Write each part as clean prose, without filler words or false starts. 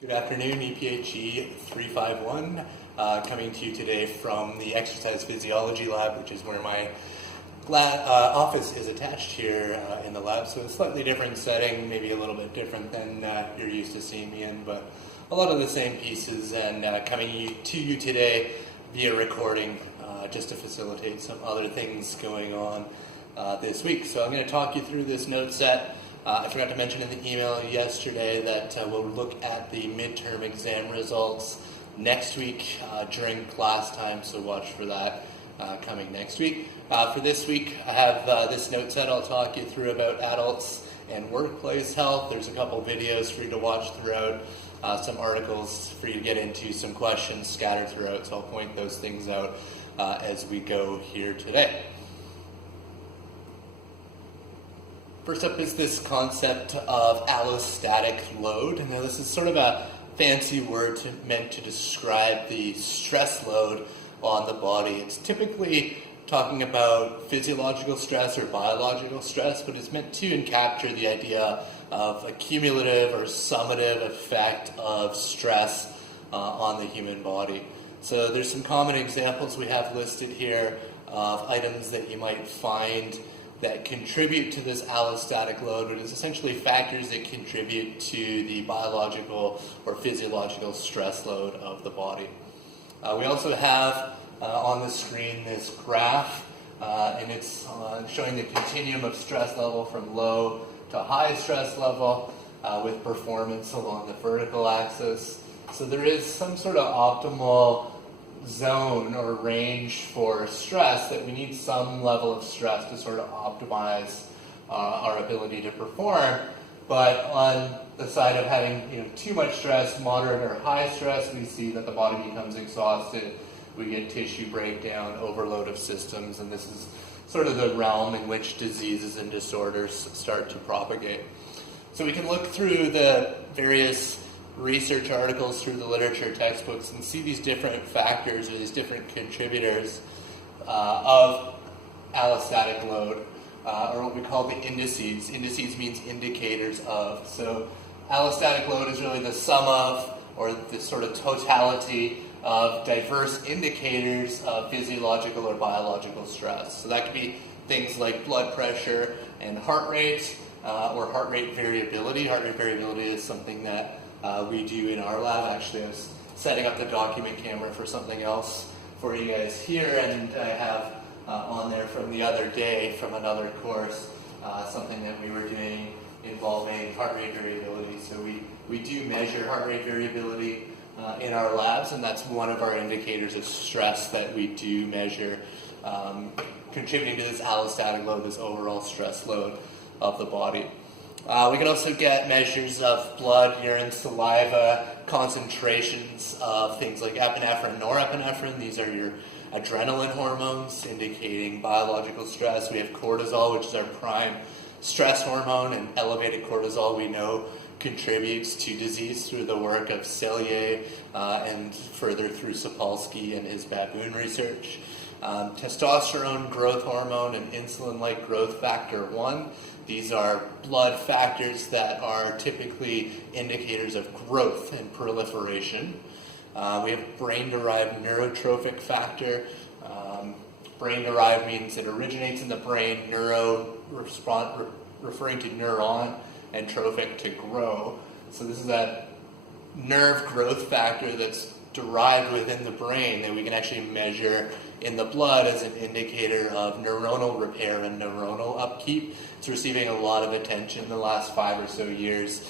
Good afternoon, EPHE 351, coming to you today from the Exercise Physiology Lab, which is where my office is attached here in the lab. So a slightly different setting, maybe a little bit different than you're used to seeing me in, but a lot of the same pieces, and coming to you today via recording just to facilitate some other things going on this week. So I'm going to talk you through this note set. I forgot to mention in the email yesterday that we'll look at the midterm exam results next week during class time, so watch for that coming next week. For this week, I have this note set I'll talk you through about adults and workplace health. There's a couple videos for you to watch throughout, some articles for you to get into, some questions scattered throughout, so I'll point those things out as we go here today. First up is this concept of allostatic load. Now this is sort of a fancy word meant to describe the stress load on the body. It's typically talking about physiological stress or biological stress, but it's meant to capture the idea of a cumulative or summative effect of stress on the human body. So there's some common examples we have listed here of items that you might find that contribute to this allostatic load, which is essentially factors that contribute to the biological or physiological stress load of the body. We also have on the screen this graph, and it's showing the continuum of stress level from low to high stress level with performance along the vertical axis. So there is some sort of optimal zone or range for stress that we need some level of stress to sort of optimize our ability to perform. But on the side of having too much stress, moderate or high stress, we see that the body becomes exhausted. We get tissue breakdown, overload of systems, and this is sort of the realm in which diseases and disorders start to propagate. So we can look through the various research articles, through the literature textbooks, and see these different factors or these different contributors of allostatic load, or what we call the indices. Indices means indicators of. So allostatic load is really the sum of, or the sort of totality of diverse indicators of physiological or biological stress. So that could be things like blood pressure and heart rate, or heart rate variability. Heart rate variability is something that we do in our lab. Actually, I was setting up the document camera for something else for you guys here, and I have on there from the other day from another course something that we were doing involving heart rate variability. So we do measure heart rate variability in our labs, and that's one of our indicators of stress that we do measure, contributing to this allostatic load, this overall stress load of the body. We can also get measures of blood, urine, saliva, concentrations of things like epinephrine, norepinephrine. These are your adrenaline hormones indicating biological stress. We have cortisol, which is our prime stress hormone, and elevated cortisol we know contributes to disease through the work of Selye and further through Sapolsky and his baboon research. Testosterone, growth hormone, and insulin-like growth factor 1. These are blood factors that are typically indicators of growth and proliferation. We have brain-derived neurotrophic factor. Brain-derived means it originates in the brain, neuro referring to neuron, and trophic to grow. So this is that nerve growth factor that's derived within the brain that we can actually measure in the blood as an indicator of neuronal repair and neuronal upkeep. It's receiving a lot of attention in the last 5 or so years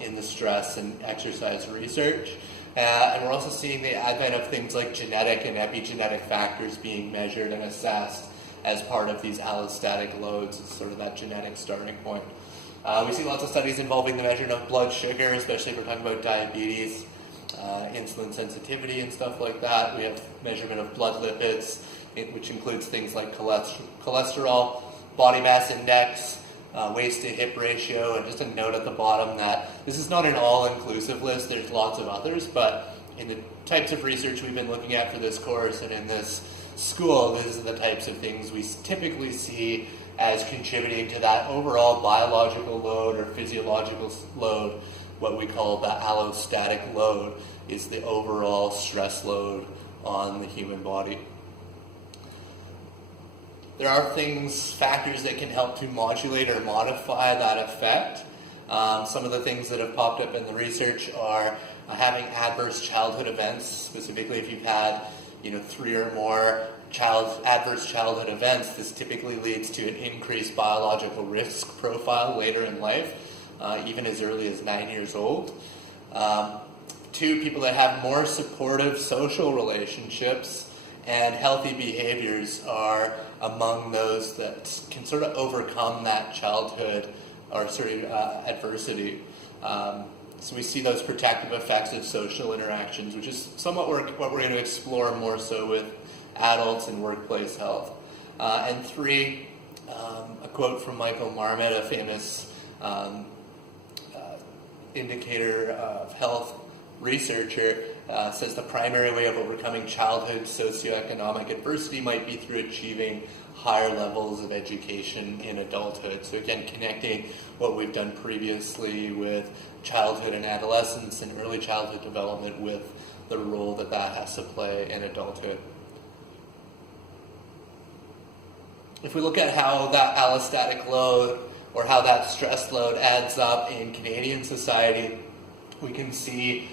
in the stress and exercise research. And we're also seeing the advent of things like genetic and epigenetic factors being measured and assessed as part of these allostatic loads. It's sort of that genetic starting point. We see lots of studies involving the measurement of blood sugar, especially if we're talking about diabetes, insulin sensitivity and stuff like that. We have measurement of blood lipids, which includes things like cholesterol, body mass index, waist to hip ratio, and just a note at the bottom that this is not an all-inclusive list. There's lots of others, but in the types of research we've been looking at for this course and in this school, these are the types of things we typically see as contributing to that overall biological load or physiological load what we call the allostatic load, is the overall stress load on the human body. There are factors that can help to modulate or modify that effect. Some of the things that have popped up in the research are having adverse childhood events, specifically if you've had 3 or more adverse childhood events. This typically leads to an increased biological risk profile later in life, even as early as 9 years old. 2, people that have more supportive social relationships and healthy behaviors are among those that can sort of overcome that childhood or adversity. So we see those protective effects of social interactions, which is somewhat what we're going to explore more so with adults and workplace health. And 3, a quote from Michael Marmot, a famous indicator of health researcher, says the primary way of overcoming childhood socioeconomic adversity might be through achieving higher levels of education in adulthood. So again, connecting what we've done previously with childhood and adolescence and early childhood development with the role that has to play in adulthood. If we look at how that allostatic load or how that stress load adds up in Canadian society, we can see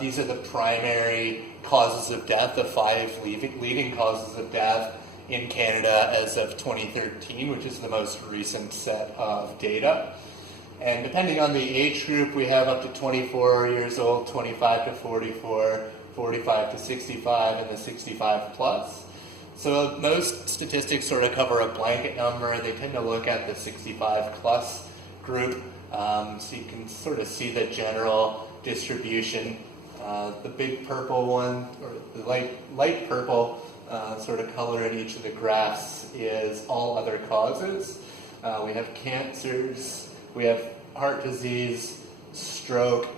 these are the primary causes of death, the 5 leading causes of death in Canada as of 2013, which is the most recent set of data. And depending on the age group, we have up to 24 years old, 25 to 44, 45 to 65, and the 65 plus. So most statistics sort of cover a blanket number. They tend to look at the 65 plus group, so you can sort of see the general distribution. The big purple one, or the light purple sort of color in each of the graphs, is all other causes. We have cancers, we have heart disease, stroke,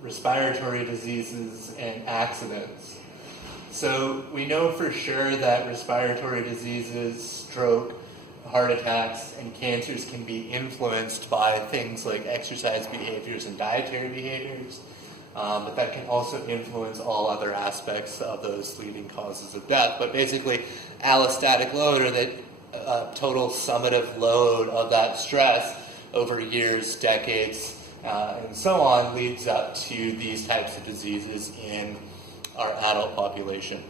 respiratory diseases, and accidents. So we know for sure that respiratory diseases, stroke, heart attacks, and cancers can be influenced by things like exercise behaviors and dietary behaviors, but that can also influence all other aspects of those leading causes of death. But basically, allostatic load, or the total summative load of that stress over years, decades, and so on, leads up to these types of diseases in our adult population.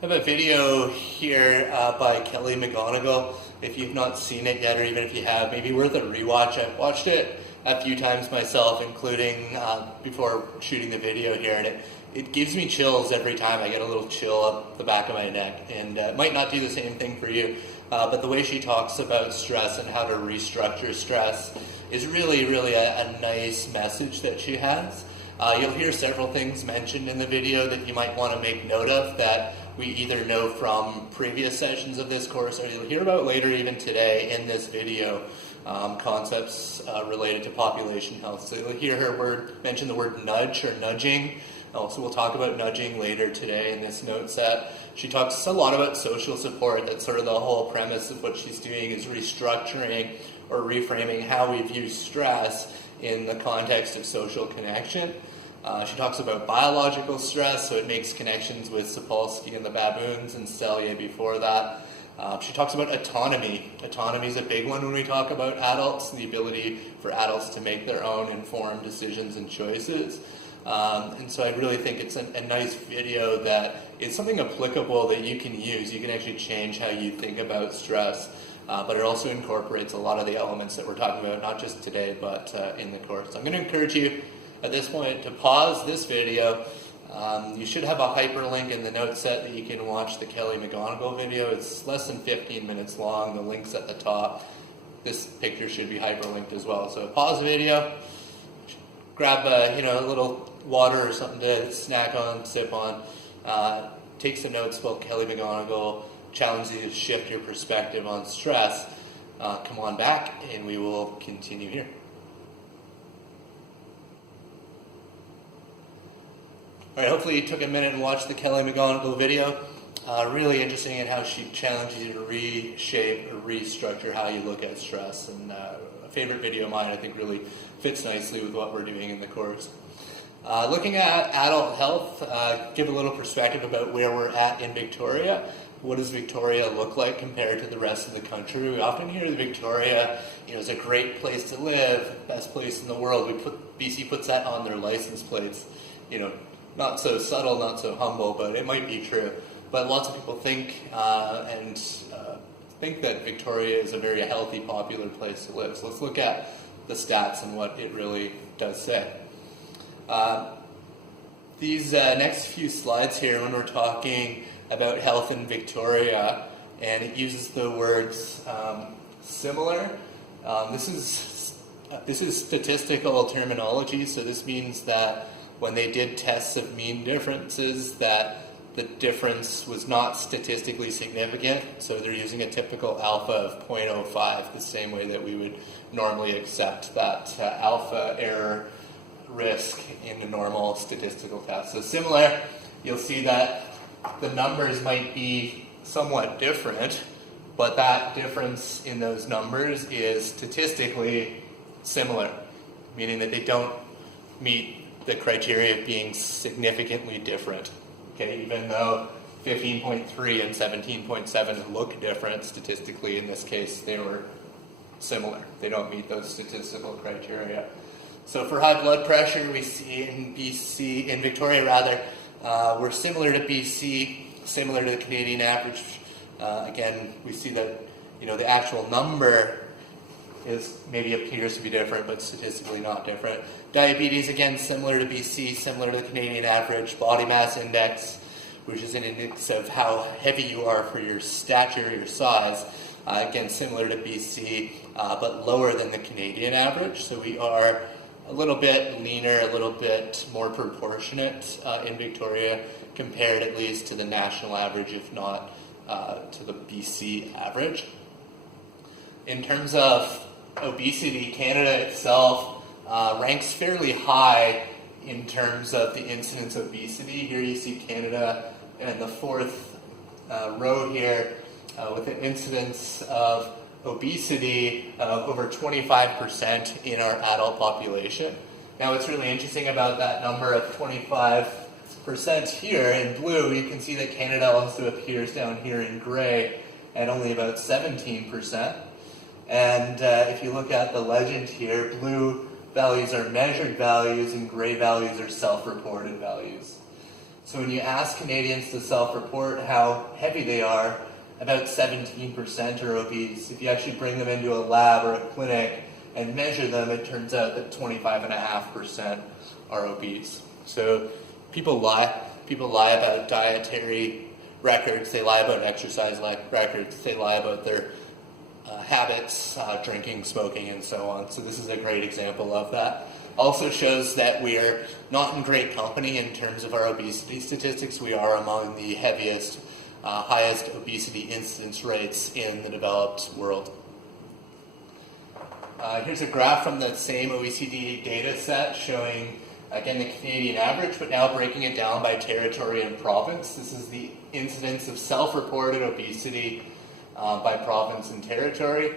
I have a video here by Kelly McGonigal. If you've not seen it yet, or even if you have, maybe worth a rewatch. I've watched it a few times myself, including before shooting the video here, and it gives me chills every time. I get a little chill up the back of my neck, and it might not do the same thing for you, but the way she talks about stress and how to restructure stress is really, really a nice message that she has. You'll hear several things mentioned in the video that you might want to make note of that we either know from previous sessions of this course, or you'll hear about later, even today in this video, concepts related to population health. So you'll hear her mention the word nudge or nudging. Also, we'll talk about nudging later today in this note set. She talks a lot about social support. That's sort of the whole premise of what she's doing, is restructuring or reframing how we view stress in the context of social connection. She talks about biological stress, so it makes connections with Sapolsky and the baboons and Selye before that. She talks about autonomy. Autonomy is a big one when we talk about adults, the ability for adults to make their own informed decisions and choices. And so I really think it's a nice video that is something applicable that you can use. You can actually change how you think about stress, but it also incorporates a lot of the elements that we're talking about, not just today, but in the course. So I'm going to encourage you at this point to pause this video. You should have a hyperlink in the note set that you can watch the Kelly McGonigal video. It's less than 15 minutes long. The link's at the top. This picture should be hyperlinked as well. So pause the video, grab a little water or something to snack on, sip on, take some notes while Kelly McGonigal challenges you to shift your perspective on stress. Come on back and we will continue here. All right, hopefully you took a minute and watched the Kelly McGonigal video. Really interesting in how she challenges you to reshape or restructure how you look at stress. And favorite video of mine. I think really fits nicely with what we're doing in the course. Looking at adult health, give a little perspective about where we're at in Victoria. What does Victoria look like compared to the rest of the country? We often hear that Victoria, is a great place to live, best place in the world. BC puts that on their license plates. Not so subtle, not so humble, but it might be true. But lots of people think think that Victoria is a very healthy, popular place to live. So let's look at the stats and what it really does say. These next few slides here, when we're talking about health in Victoria, and it uses the words similar. This is statistical terminology, so this means that when they did tests of mean differences, that the difference was not statistically significant, so they're using a typical alpha of 0.05, the same way that we would normally accept that alpha error risk in a normal statistical test. So similar, you'll see that the numbers might be somewhat different, but that difference in those numbers is statistically similar, meaning that they don't meet the criteria of being significantly different. Okay, even though 15.3 and 17.7 look different statistically, in this case they were similar. They don't meet those statistical criteria. So for high blood pressure, we see in Victoria rather, we're similar to BC, similar to the Canadian average. Again, we see that the actual number maybe appears to be different, but statistically not different. Diabetes, again, similar to BC, similar to the Canadian average. Body mass index, which is an index of how heavy you are for your stature, your size. Again, similar to BC, but lower than the Canadian average. So we are a little bit leaner, a little bit more proportionate in Victoria, compared at least to the national average, if not to the BC average. In terms of obesity, Canada itself ranks fairly high in terms of the incidence of obesity. Here you see Canada in the fourth row here with an incidence of obesity of over 25% in our adult population. Now what's really interesting about that number of 25% here in blue, you can see that Canada also appears down here in gray at only about 17%. And if you look at the legend here, blue values are measured values and gray values are self-reported values. So when you ask Canadians to self-report how heavy they are, about 17% are obese. If you actually bring them into a lab or a clinic and measure them, it turns out that 25.5% are obese. So people lie. People lie about dietary records. They lie about exercise records. They lie about their habits, drinking, smoking, and so on. So this is a great example of that. Also shows that we are not in great company in terms of our obesity statistics. We are among the heaviest, highest obesity incidence rates in the developed world. Here's a graph from the same OECD data set showing, again, the Canadian average, but now breaking it down by territory and province. This is the incidence of self-reported obesity by province and territory.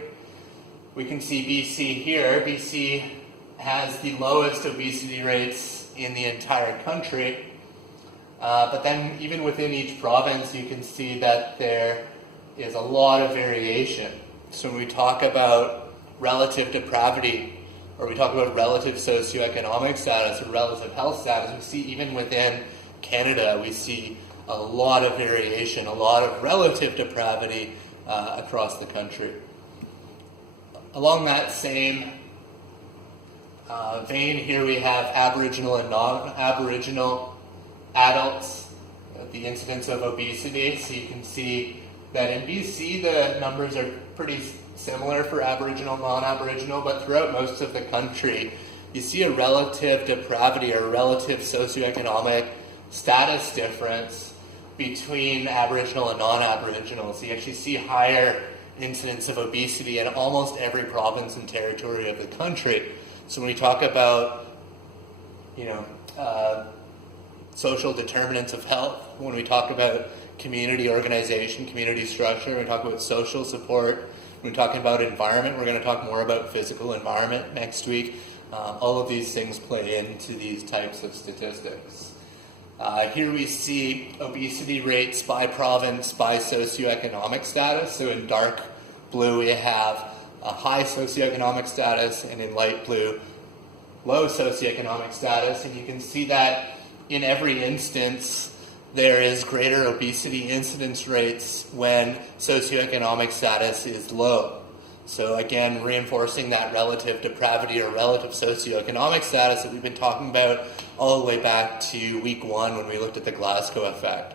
We can see BC here. BC has the lowest obesity rates in the entire country. But then even within each province, you can see that there is a lot of variation. So when we talk about relative depravity, or we talk about relative socioeconomic status or relative health status, we see even within Canada, we see a lot of variation, a lot of relative depravity across the country. Along that same vein, here we have Aboriginal and non-Aboriginal adults, the incidence of obesity. So you can see that in BC the numbers are pretty similar for Aboriginal and non-Aboriginal, but throughout most of the country you see a relative depravity or a relative socioeconomic status difference between Aboriginal and non-Aboriginal. So you actually see higher incidence of obesity in almost every province and territory of the country. So when we talk about, social determinants of health, when we talk about community organization, community structure, we talk about social support, When we're talking about environment, we're going to talk more about physical environment next week. All of these things play into these types of statistics. Here we see obesity rates by province, by socioeconomic status. So in dark blue we have a high socioeconomic status, and in light blue, low socioeconomic status. And you can see that in every instance there is greater obesity incidence rates when socioeconomic status is low. So again, reinforcing that relative depravity or relative socioeconomic status that we've been talking about all the way back to week 1 when we looked at the Glasgow effect.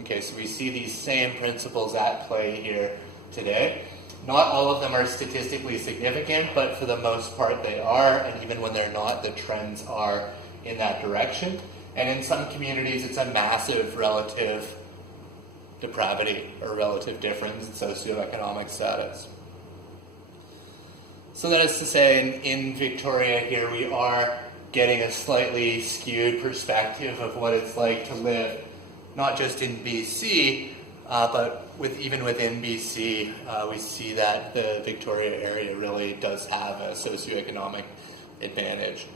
Okay, so we see these same principles at play here today. Not all of them are statistically significant, but for the most part they are, and even when they're not, the trends are in that direction. And in some communities, it's a massive relative depravity or relative difference in socioeconomic status. So that is to say, in Victoria here, we are getting a slightly skewed perspective of what it's like to live, not just in BC, but even within BC, we see that the Victoria area really does have a socioeconomic advantage.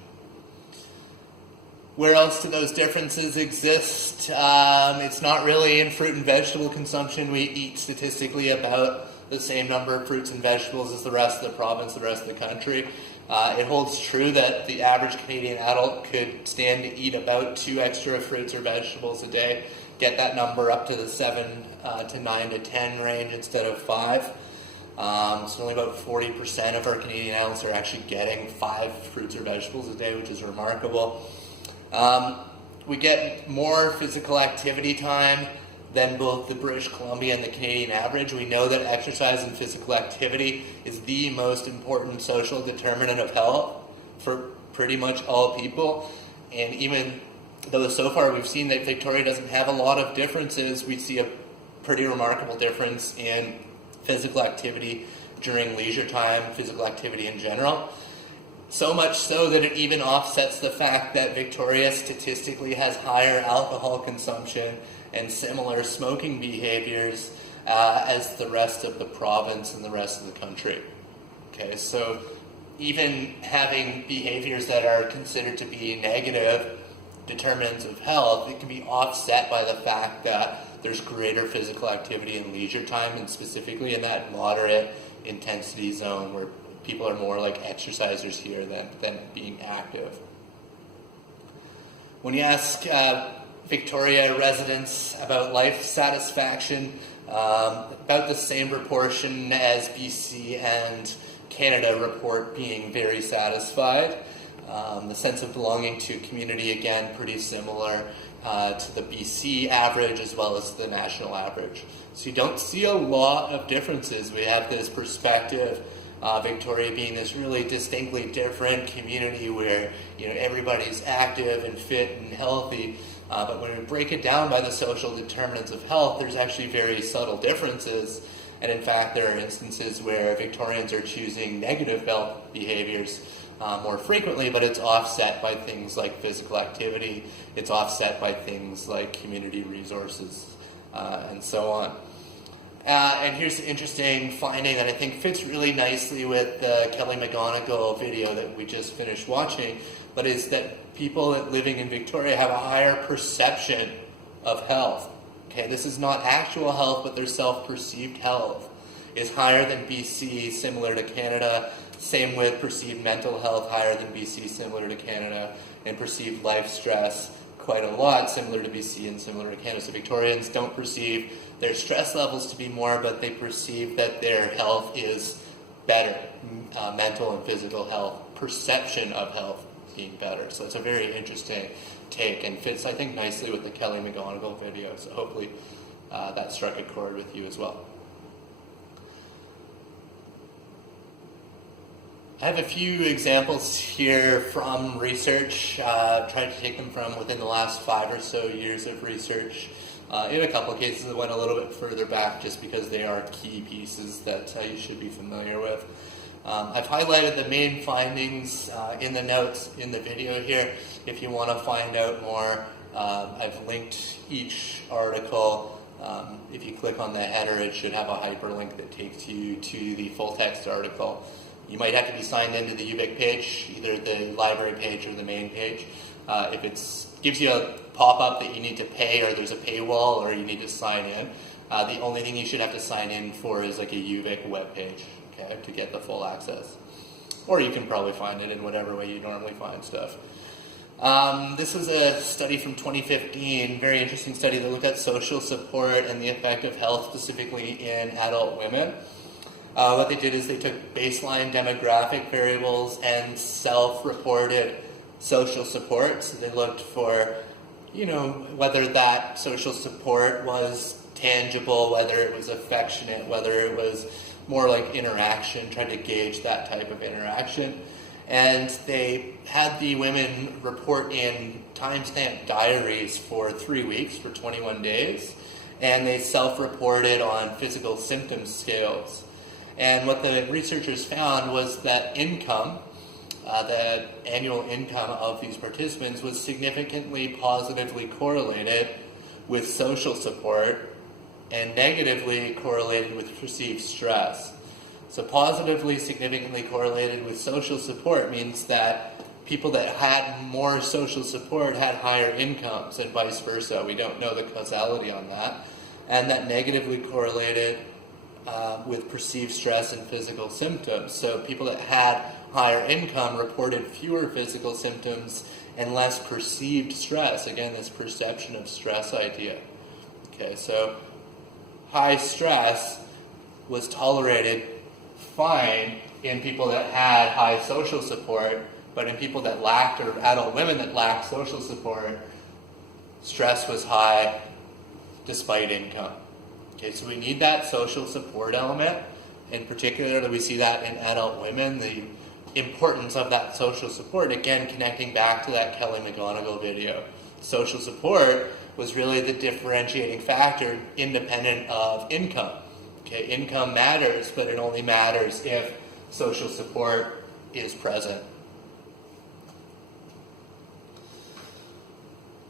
Where else do those differences exist? It's not really in fruit and vegetable consumption. We eat statistically about the same number of fruits and vegetables as the rest of the province, the rest of the country. It holds true that the average Canadian adult could stand to eat about 2 extra fruits or vegetables a day, get that number up to the 7 to 9 to 10 range instead of 5. So only about 40% of our Canadian adults are actually getting 5 fruits or vegetables a day, which is remarkable. We get more physical activity time than both the British Columbia and the Canadian average. We know that exercise and physical activity is the most important social determinant of health for pretty much all people. And even though so far we've seen that Victoria doesn't have a lot of differences, we see a pretty remarkable difference in physical activity during leisure time, physical activity in general. So much so that it even offsets the fact that Victoria statistically has higher alcohol consumption and similar smoking behaviors as the rest of the province and the rest of the country. Okay, so even having behaviors that are considered to be negative determinants of health, it can be offset by the fact that there's greater physical activity in leisure time, and specifically in that moderate intensity zone where people are more like exercisers here than being active. When you ask Victoria residents about life satisfaction, about the same proportion as BC and Canada report being very satisfied. The sense of belonging to a community, again, pretty similar to the BC average as well as the national average. So you don't see a lot of differences. We have this perspective, Victoria being this really distinctly different community where everybody's active and fit and healthy. But when we break it down by the social determinants of health, there's actually very subtle differences. And in fact, there are instances where Victorians are choosing negative health behaviors more frequently, but it's offset by things like physical activity, it's offset by things like community resources, and so on. And here's an interesting finding that I think fits really nicely with the Kelly McGonigal video that we just finished watching, but is that people living in Victoria have a higher perception of health. Okay, this is not actual health, but their self-perceived health is higher than BC, similar to Canada. Same with perceived mental health, higher than BC, similar to Canada, and perceived life stress quite a lot, similar to BC and similar to Canada. So Victorians don't perceive their stress levels to be more, but they perceive that their health is better, mental and physical health, perception of health being better. So it's a very interesting take and fits, I think, nicely with the Kelly McGonigal video. So hopefully that struck a chord with you as well. I have a few examples here from research. Tried to take them from within the last 5 or so years of research. In a couple of cases, I went a little bit further back just because they are key pieces that you should be familiar with. I've highlighted the main findings in the notes in the video here. If you want to find out more, I've linked each article If you click on the header, it should have a hyperlink that takes you to the full text article. You might have to be signed into the EPHE page, either the library page or the main page. If it gives you a pop-up that you need to pay, or there's a paywall, or you need to sign in, the only thing you should have to sign in for is like a EPHE web page, okay, to get the full access. Or you can probably find it in whatever way you normally find stuff. This was a study from 2015, very interesting study that looked at social support and the effect of health specifically in adult women. What they did is they took baseline demographic variables and self-reported social support. So they looked for, whether that social support was tangible, whether it was affectionate, whether it was more like interaction, trying to gauge that type of interaction. And they had the women report in timestamped diaries for 3 weeks, for 21 days, and they self-reported on physical symptom scales. And what the researchers found was that income, the annual income of these participants, was significantly positively correlated with social support and negatively correlated with perceived stress. So positively significantly correlated with social support means that people that had more social support had higher incomes and vice versa. We don't know the causality on that. And that negatively correlated with perceived stress and physical symptoms. So people that had higher income reported fewer physical symptoms and less perceived stress. Again, this perception of stress idea. Okay, so high stress was tolerated fine in people that had high social support, but in people that lacked, or adult women that lacked social support, stress was high despite income. Okay, so we need that social support element. In particular, we see that in adult women, the importance of that social support, again, connecting back to that Kelly McGonigal video. Social support was really the differentiating factor independent of income. Okay, income matters, but it only matters if social support is present.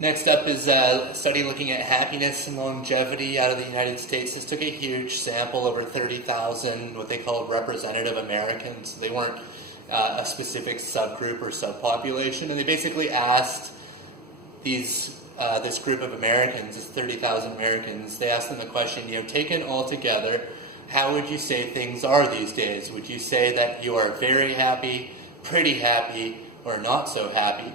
Next up is a study looking at happiness and longevity out of the United States. This took a huge sample, over 30,000, what they called representative Americans. They weren't a specific subgroup or subpopulation, and they basically asked this group of Americans, this 30,000 Americans, they asked them the question, taken all together, how would you say things are these days? Would you say that you are very happy, pretty happy, or not so happy?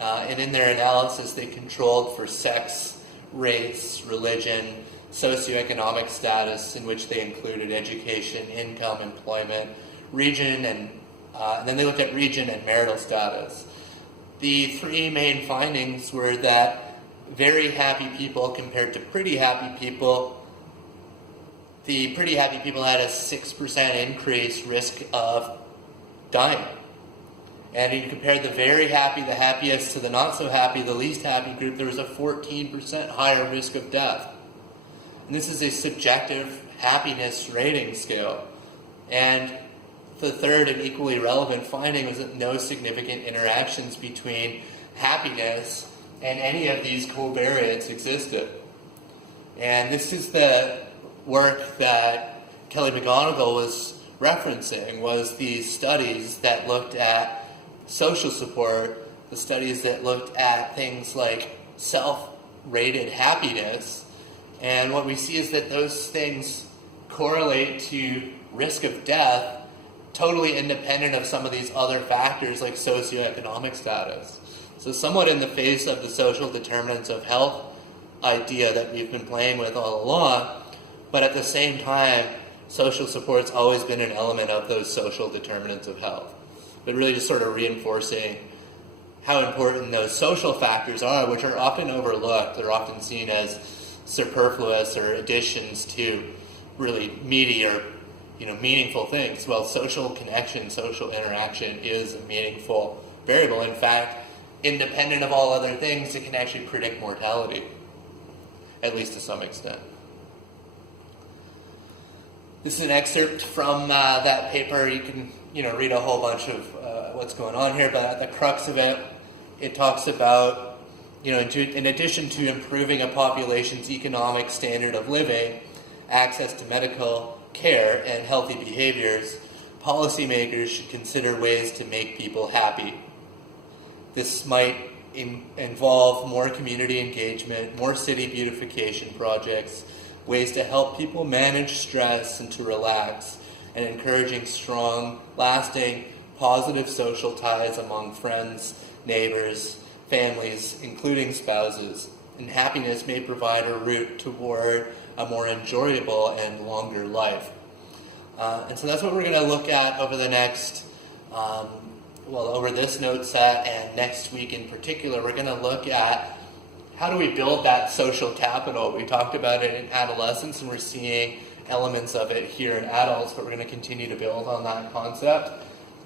And in their analysis, they controlled for sex, race, religion, socioeconomic status, in which they included education, income, employment, region, and then they looked at region and marital status. The three main findings were that very happy people compared to pretty happy people, the pretty happy people had a 6% increased risk of dying. And if you compare the very happy, the happiest, to the not so happy, the least happy group, there was a 14% higher risk of death. And this is a subjective happiness rating scale. And the third and equally relevant finding was that no significant interactions between happiness and any of these covariates existed. And this is the work that Kelly McGonigal was referencing, was these studies that looked at social support, the studies that looked at things like self-rated happiness, and what we see is that those things correlate to risk of death totally independent of some of these other factors like socioeconomic status. So somewhat in the face of the social determinants of health idea that we've been playing with all along, but at the same time, social support's always been an element of those social determinants of health. But really just sort of reinforcing how important those social factors are, which are often overlooked. They're often seen as superfluous or additions to really meaty or meaningful things. Well, social connection, social interaction is a meaningful variable. In fact, independent of all other things, it can actually predict mortality, at least to some extent. This is an excerpt from that paper. You can read a whole bunch of what's going on here, but at the crux of it, it talks about in addition to improving a population's economic standard of living, access to medical care, and healthy behaviors, policymakers should consider ways to make people happy. This might involve more community engagement, more city beautification projects, ways to help people manage stress and to relax, and encouraging strong, lasting, positive social ties among friends, neighbors, families, including spouses. And happiness may provide a route toward a more enjoyable and longer life. And so that's what we're going to look at over the next, over this note set, and next week in particular, we're going to look at how do we build that social capital. We talked about it in adolescence, and we're seeing elements of it here in adults, but we're going to continue to build on that concept.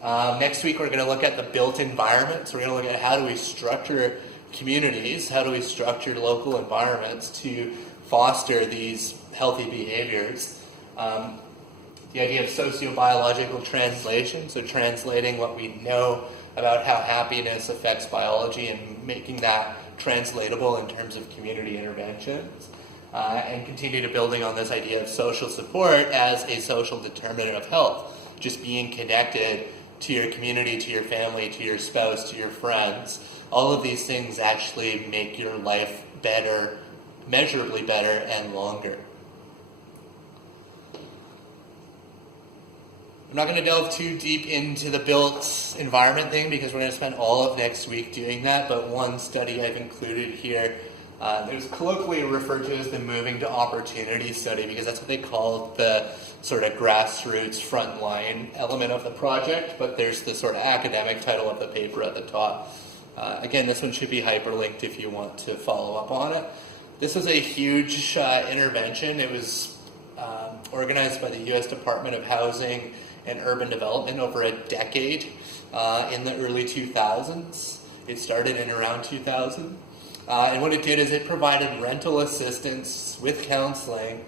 Next week, we're going to look at the built environment. So we're going to look at how do we structure communities, how do we structure local environments to foster these healthy behaviors. The idea of sociobiological translation, so translating what we know about how happiness affects biology and making that translatable in terms of community interventions, and continue to building on this idea of social support as a social determinant of health, just being connected to your community, to your family, to your spouse, to your friends. All of these things actually make your life better, measurably better, and longer. I'm not going to delve too deep into the built environment thing because we're going to spend all of next week doing that, but one study I've included here, it was colloquially referred to as the moving to opportunity study because that's what they call the sort of grassroots frontline element of the project, but there's the sort of academic title of the paper at the top. Again, this one should be hyperlinked if you want to follow up on it. This was a huge intervention. It was organized by the U.S. Department of Housing and Urban Development over a decade in the early 2000s. It started in around 2000. And what it did is it provided rental assistance with counseling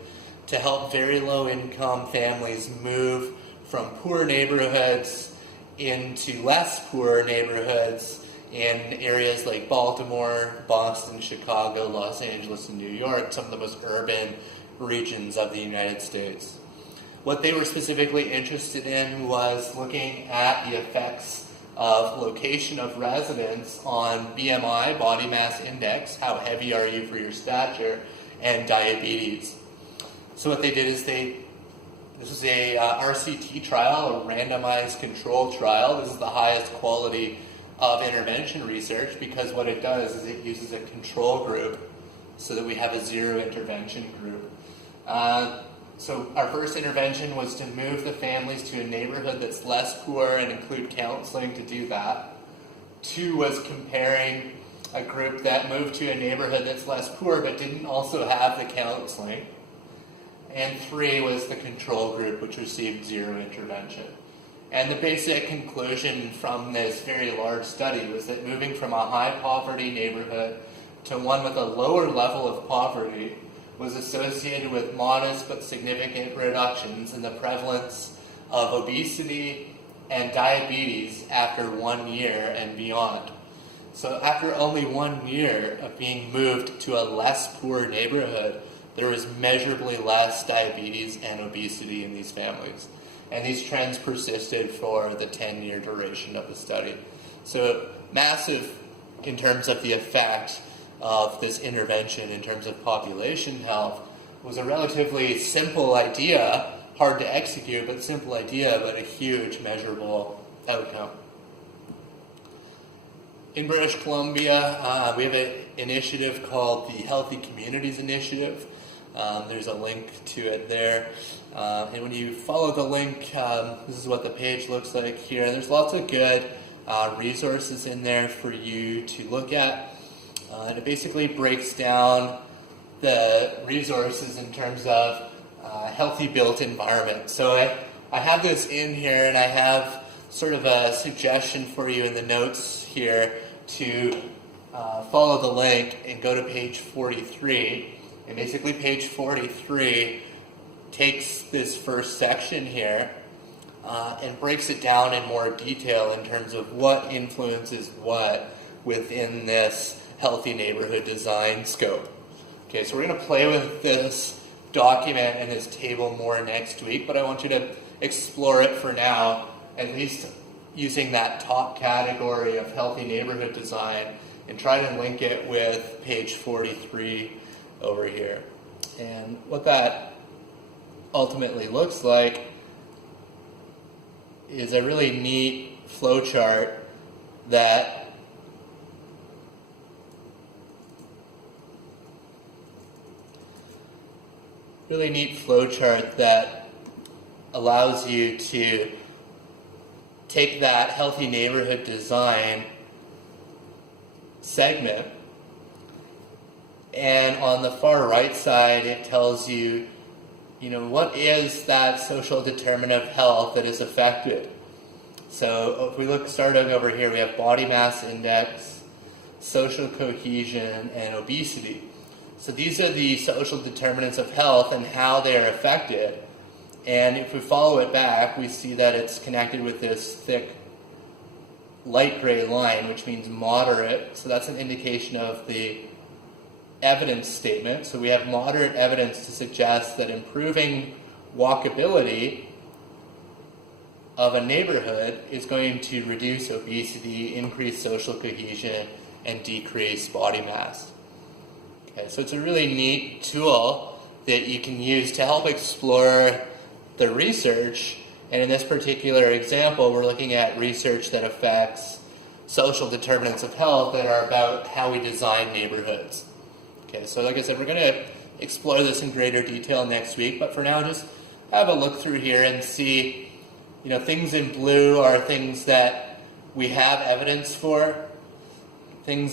to help very low-income families move from poor neighborhoods into less poor neighborhoods in areas like Baltimore, Boston, Chicago, Los Angeles, and New York, some of the most urban regions of the United States. What they were specifically interested in was looking at the effects of location of residence on BMI, body mass index, how heavy are you for your stature, and diabetes. So what they did is this was a RCT trial, a randomized control trial. This is the highest quality of intervention research because what it does is it uses a control group so that we have a zero intervention group. So our first intervention was to move the families to a neighborhood that's less poor and include counseling to do that. 2 was comparing a group that moved to a neighborhood that's less poor but didn't also have the counseling. And 3 was the control group, which received zero intervention. And the basic conclusion from this very large study was that moving from a high poverty neighborhood to one with a lower level of poverty was associated with modest but significant reductions in the prevalence of obesity and diabetes after 1 year and beyond. So after only 1 year of being moved to a less poor neighborhood, there was measurably less diabetes and obesity in these families. And these trends persisted for the 10-year duration of the study. So massive in terms of the effect of this intervention in terms of population health. Was a relatively simple idea, hard to execute, but simple idea, but a huge measurable outcome. In British Columbia, we have an initiative called the Healthy Communities Initiative. There's a link to it there. And when you follow the link, this is what the page looks like here. There's lots of good resources in there for you to look at. And it basically breaks down the resources in terms of healthy built environment. So I have this in here, and I have sort of a suggestion for you in the notes here to follow the link and go to page 43. And basically page 43 takes this first section here and breaks it down in more detail in terms of what influences what within this healthy neighborhood design scope. Okay, so we're going to play with this document and this table more next week, but I want you to explore it for now, at least using that top category of healthy neighborhood design, and try to link it with page 43 over here. And what that ultimately looks like is a really neat flowchart that allows you to take that healthy neighborhood design segment, and on the far right side it tells you, what is that social determinant of health that is affected. So if we look starting over here, we have body mass index, social cohesion, and obesity. So these are the social determinants of health and how they are affected. And if we follow it back, we see that it's connected with this thick light gray line, which means moderate. So that's an indication of the evidence statement. So we have moderate evidence to suggest that improving walkability of a neighborhood is going to reduce obesity, increase social cohesion, and decrease body mass. Okay, so it's a really neat tool that you can use to help explore the research. And in this particular example, we're looking at research that affects social determinants of health that are about how we design neighborhoods. Okay, so like I said, we're going to explore this in greater detail next week, but for now, just have a look through here and see, things in blue are things that we have evidence for, things